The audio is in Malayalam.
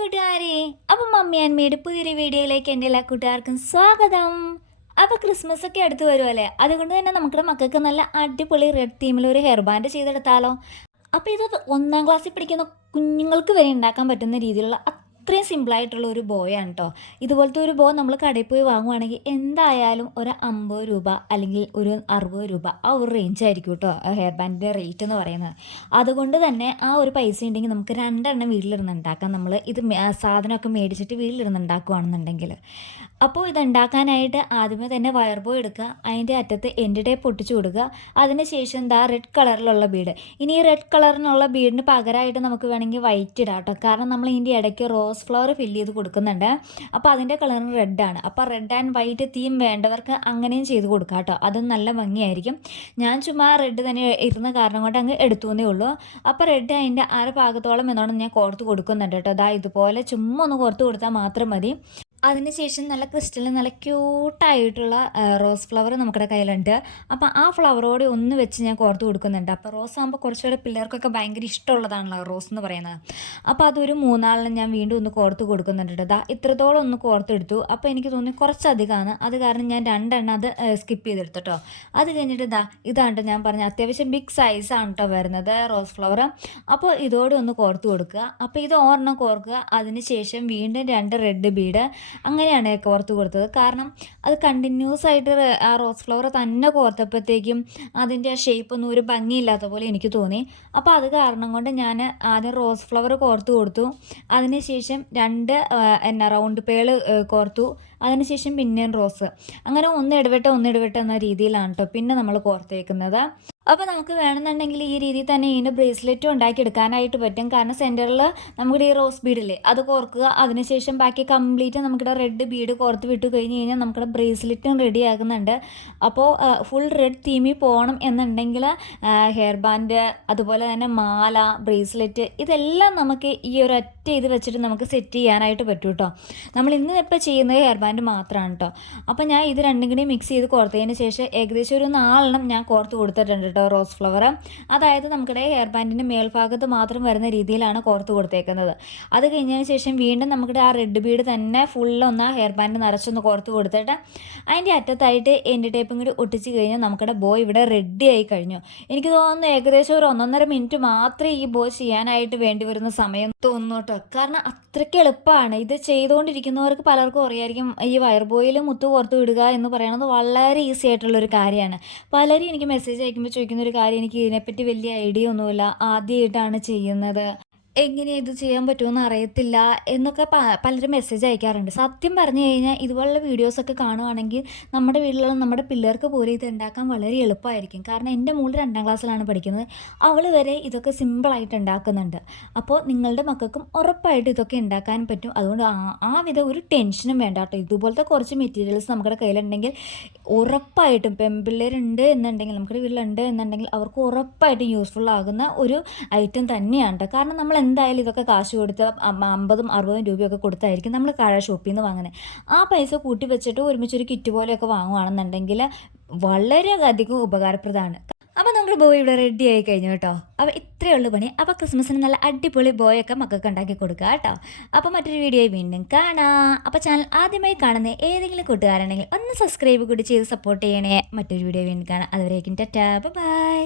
കൂട്ടുകാരെ അപ്പം മമ്മി ആൻമയുടെ പുതിയൊരു വീഡിയോയിലേക്ക് എന്റെ എല്ലാ കൂട്ടുകാർക്കും സ്വാഗതം. അപ്പോൾ ക്രിസ്മസ് ഒക്കെ അടുത്ത് വരുമല്ലേ അതുകൊണ്ട് തന്നെ നമ്മുടെ മക്കൾക്ക് നല്ല അടിപൊളി റെഡ് തീമിൽ ഒരു ഹെയർ ബാൻഡ് ചെയ്തെടുത്താലോ. അപ്പോൾ ഇത് ഒന്നാം ക്ലാസ്സിൽ പഠിക്കുന്ന കുഞ്ഞുങ്ങൾക്ക് വരെ ഉണ്ടാക്കാൻ പറ്റുന്ന രീതിയിലുള്ള അത്രയും സിമ്പിളായിട്ടുള്ള ഒരു ബോയാണ് കേട്ടോ ഇതുപോലത്തെ ഒരു ബോ നമ്മൾ കടയിൽ പോയി വാങ്ങുവാണെങ്കിൽ എന്തായാലും ഒരു അമ്പത് രൂപ അല്ലെങ്കിൽ ഒരു അറുപത് രൂപ ആ ഒരു റേഞ്ച് ആയിരിക്കും കേട്ടോ ഹെയർ ബാൻഡിന്റെ റേറ്റ് എന്ന് പറയുന്നത്. അതുകൊണ്ട് തന്നെ ആ ഒരു പൈസ ഉണ്ടെങ്കിൽ നമുക്ക് രണ്ടെണ്ണം വീട്ടിലിരുന്ന് ഉണ്ടാക്കാം. നമ്മൾ ഇത് സാധനമൊക്കെ മേടിച്ചിട്ട് വീട്ടിലിരുന്ന് ഉണ്ടാക്കുകയാണെന്നുണ്ടെങ്കിൽ അപ്പോൾ ഇത് ഉണ്ടാക്കാനായിട്ട് ആദ്യമേ തന്നെ വയർ ബോ എടുക്കുക. അതിന്റെ അറ്റത്ത് എന്റെ ടേപ്പ് ഒട്ടിച്ചു കൊടുക്കുക. അതിന് ശേഷം എന്താ റെഡ് കളറിലുള്ള ബീഡ് ഇനി ഈ റെഡ് കളറിനുള്ള ബീഡിന് പകരമായിട്ട് നമുക്ക് വേണമെങ്കിൽ വൈറ്റ് ഇടാം കേട്ടോ. കാരണം നമ്മൾ ഇതിന്റെ ഇടയ്ക്ക് റോസ് ഫ്ലവർ ഫില്ല് ചെയ്ത് കൊടുക്കുന്നുണ്ട്. അപ്പോൾ അതിന്റെ കളർ റെഡാണ് അപ്പോൾ റെഡ് ആൻഡ് വൈറ്റ് തീം വേണ്ടവർക്ക് അങ്ങനെയും ചെയ്ത് കൊടുക്കാം കേട്ടോ. അതും നല്ല ഭംഗിയായിരിക്കും. ഞാൻ ചുമ്മാ റെഡ് തന്നെ ഇരുന്ന കാരണം കൊണ്ട് അങ്ങ് എടുത്തുവെന്നേ ഉള്ളൂ. അപ്പോൾ റെഡ് അതിന്റെ അര ഭാഗത്തോളം എന്നോണം ഞാൻ കോർത്ത് കൊടുക്കുന്നുണ്ട് കേട്ടോ. അതാ ഇതുപോലെ ചുമ്മാ ഒന്ന് കോർത്ത് കൊടുത്താൽ മാത്രം മതി. അതിനുശേഷം നല്ല ക്രിസ്റ്റൽ നല്ല ക്യൂട്ടായിട്ടുള്ള റോസ് ഫ്ലവർ നമ്മുടെ കയ്യിലുണ്ട്. അപ്പോൾ ആ ഫ്ലവറോടെ ഒന്ന് വെച്ച് ഞാൻ കോർത്ത് കൊടുക്കുന്നുണ്ട്. അപ്പോൾ റോസ് ആകുമ്പോൾ കുറച്ചുകൂടെ പിള്ളേർക്കൊക്കെ ഭയങ്കര ഇഷ്ടമുള്ളതാണല്ലോ റോസ് എന്ന് പറയുന്നത്. അപ്പോൾ അതൊരു മൂന്നാളിന് ഞാൻ വീണ്ടും ഒന്ന് കോർത്ത് കൊടുക്കുന്നുണ്ട് ദാ ഇത്രത്തോളം ഒന്ന് കോർത്തെടുത്തു. അപ്പോൾ എനിക്ക് തോന്നി കുറച്ചധികമാണ്. അത് കാരണം ഞാൻ രണ്ടെണ്ണം അത് സ്കിപ്പ് ചെയ്തെടുത്തിട്ടോ അത് കഴിഞ്ഞിട്ട് ഇതാ ഇതാണ് ഞാൻ പറഞ്ഞ അത്യാവശ്യം ബിഗ് സൈസാണ് കേട്ടോ വരുന്നത് റോസ് ഫ്ലവർ അപ്പോൾ ഇതോടെ ഒന്ന് കോർത്ത് കൊടുക്കുക. അപ്പോൾ ഇത് ഓർണം കോർക്കുക. അതിന് ശേഷം വീണ്ടും രണ്ട് റെഡ് ബീഡ് അങ്ങനെയാണ് കോർത്ത് കൊടുത്തത്. കാരണം അത് കണ്ടിന്യൂസ് ആയിട്ട് ആ റോസ് ഫ്ലവർ തന്നെ കോർത്തപ്പോഴത്തേക്കും അതിന്റെ ആ ഷേപ്പ് ഒന്നും ഒരു ഭംഗിയില്ലാത്ത പോലെ എനിക്ക് തോന്നി. അപ്പോൾ അത് കാരണം കൊണ്ട് ഞാൻ ആദ്യം റോസ് ഫ്ലവർ കോർത്ത് കൊടുത്തു. അതിനുശേഷം രണ്ട് എന്നാ റൗണ്ട് പേൾ കോർത്തു. അതിനുശേഷം പിന്നെയും റോസ് അങ്ങനെ ഒന്ന് ഇടവിട്ട് ഒന്ന് ഇടവിട്ട് എന്ന രീതിയിലാണ് കേട്ടോ പിന്നെ നമ്മൾ കോർത്തേക്കുന്നത്. അപ്പോൾ നമുക്ക് വേണമെന്നുണ്ടെങ്കിൽ ഈ രീതിയിൽ തന്നെ ഇതിന്റെ ബ്രേസ്ലെറ്റും ഉണ്ടാക്കിയെടുക്കാനായിട്ട് പറ്റും. കാരണം സെന്ററിൽ നമ്മുടെ ഈ റോസ് ബീഡില്ലേ അത് കോർക്കുക. അതിനുശേഷം ബാക്കി കംപ്ലീറ്റ് നമുക്കിവിടെ റെഡ് ബീഡ് കോർത്ത് വിട്ട് കഴിഞ്ഞ് കഴിഞ്ഞാൽ നമുക്കിവിടെ ബ്രേസ്ലെറ്റും റെഡി ആകുന്നുണ്ട്. അപ്പോൾ ഫുൾ റെഡ് തീമിൽ പോകണം എന്നുണ്ടെങ്കിൽ ഹെയർ ബാൻഡ് അതുപോലെ തന്നെ മാല ബ്രേസ്ലെറ്റ് ഇതെല്ലാം നമുക്ക് ഈ ഒരു ഒറ്റ ഇത് വെച്ചിട്ട് നമുക്ക് സെറ്റ് ചെയ്യാനായിട്ട് പറ്റും കേട്ടോ നമ്മൾ ഇന്ന് ഇപ്പോൾ ചെയ്യുന്നത് ഹെയർ ബാൻഡ് മാത്രമാണ് കേട്ടോ അപ്പോൾ ഞാൻ ഇത് രണ്ടും കൂടി മിക്സ് ചെയ്ത് കോർത്തതിന് ശേഷം ഏകദേശം ഒരു നാലെണ്ണം ഞാൻ കോർത്ത് കൊടുത്തിട്ടുണ്ട് കേട്ടോ റോസ് ഫ്ലവർ അതായത് നമ്മുടെ ഹെയർ ബാൻഡിന്റെ മേൽഭാഗത്ത് മാത്രം വരുന്ന രീതിയിലാണ് കോർത്ത് കൊടുത്തേക്കുന്നത്. അത് കഴിഞ്ഞതിന് ശേഷം വീണ്ടും നമുക്കിടെ ആ റെഡ് ബീഡ് തന്നെ ഫുള്ളൊന്ന് ആ ഹെയർ ബാൻഡ് നിറച്ചൊന്ന് കോർത്ത് കൊടുത്തിട്ട് അതിന്റെ അറ്റത്തായിട്ട് എന്റെ ടേപ്പും കൂടി ഒട്ടിച്ച് കഴിഞ്ഞാൽ നമുക്കിടെ ബോ ഇവിടെ റെഡി ആയി കഴിഞ്ഞു. എനിക്ക് തോന്നുന്നു ഏകദേശം ഒരു ഒന്നൊന്നര മിനിറ്റ് മാത്രമേ ഈ ബോ ചെയ്യാനായിട്ട് വേണ്ടി വരുന്ന സമയം തോന്നുന്നു കാരണം അത്രയ്ക്ക് എളുപ്പമാണ്. ഇത് ചെയ്തുകൊണ്ടിരിക്കുന്നവർക്ക് പലർക്കും അറിയായിരിക്കും ഈ വയർ ബോയിൽ മുത്തു കോർത്ത് വിടുക എന്ന് പറയുന്നത് വളരെ ഈസി ആയിട്ടുള്ളൊരു കാര്യമാണ്. പലരും എനിക്ക് മെസ്സേജ് അയക്കുമ്പോൾ ചോദിക്കുന്ന ഒരു കാര്യം എനിക്ക് ഇതിനെപ്പറ്റി വലിയ ഐഡിയ ഒന്നുമില്ല. ആദ്യമായിട്ടാണ് ചെയ്യുന്നത്. എങ്ങനെ ഇത് ചെയ്യാൻ പറ്റുമെന്ന് അറിയത്തില്ല എന്നൊക്കെ പലരും മെസ്സേജ് അയക്കാറുണ്ട്. സത്യം പറഞ്ഞു കഴിഞ്ഞാൽ ഇതുപോലുള്ള വീഡിയോസൊക്കെ കാണുവാണെങ്കിൽ നമ്മുടെ വീട്ടിലുള്ള നമ്മുടെ പിള്ളേർക്ക് പോലും ഇത് ഉണ്ടാക്കാൻ വളരെ എളുപ്പമായിരിക്കും. കാരണം എന്റെ മോൾ രണ്ടാം ക്ലാസ്സിലാണ് പഠിക്കുന്നത്. അവൾ വരെ ഇതൊക്കെ സിമ്പിളായിട്ട് ഉണ്ടാക്കുന്നുണ്ട്. അപ്പോൾ നിങ്ങളുടെ മക്കൾക്കും ഉറപ്പായിട്ട് ഇതൊക്കെ ഉണ്ടാക്കാൻ പറ്റും. അതുകൊണ്ട് ആ വിധം ഒരു ടെൻഷനും വേണ്ട കേട്ടോ. ഇതുപോലത്തെ കുറച്ച് മെറ്റീരിയൽസ് നമ്മുടെ കയ്യിലുണ്ടെങ്കിൽ ഉറപ്പായിട്ടും പെൺപിള്ളേരുണ്ട് എന്നുണ്ടെങ്കിൽ നമ്മുടെ വീട്ടിലുണ്ട് എന്നുണ്ടെങ്കിൽ അവർക്ക് ഉറപ്പായിട്ടും യൂസ്ഫുൾ ആകുന്ന ഒരു ഐറ്റം തന്നെയാണ് കാരണം നമ്മൾ എന്തായാലും ഇതൊക്കെ കാശ് കൊടുത്ത് അമ്പതും അറുപതും രൂപയൊക്കെ കൊടുത്തായിരിക്കും നമ്മൾ കഴ ഷോപ്പിൽ നിന്ന് വാങ്ങുന്നത് ആ പൈസ കൂട്ടി വെച്ചിട്ട് ഒരുമിച്ചൊരു കിറ്റ് പോലെയൊക്കെ വാങ്ങുകയാണെന്നുണ്ടെങ്കിൽ വളരെയധികം ഉപകാരപ്രദമാണ്. അപ്പോൾ നമ്മുടെ ബോയ് ഇവിടെ റെഡി ആയി കഴിഞ്ഞു കേട്ടോ. അപ്പോൾ ഇത്രയേ ഉള്ളൂ പണി. അപ്പോൾ ക്രിസ്മസിന് നല്ല അടിപൊളി ബോയൊക്കെ മക്കൾക്ക് ഉണ്ടാക്കി കൊടുക്കുക കേട്ടോ. അപ്പോൾ മറ്റൊരു വീഡിയോ വീണ്ടും കാണാം. അപ്പോൾ ചാനൽ ആദ്യമായി കാണുന്ന ഏതെങ്കിലും കൂട്ടുകാരാണെങ്കിൽ ഒന്ന് സബ്സ്ക്രൈബ് കൂടി ചെയ്ത് സപ്പോർട്ട് ചെയ്യണേ. മറ്റൊരു വീഡിയോ വീണ്ടും കാണാം. അതുവരേക്കും ടാറ്റാ. ബൈ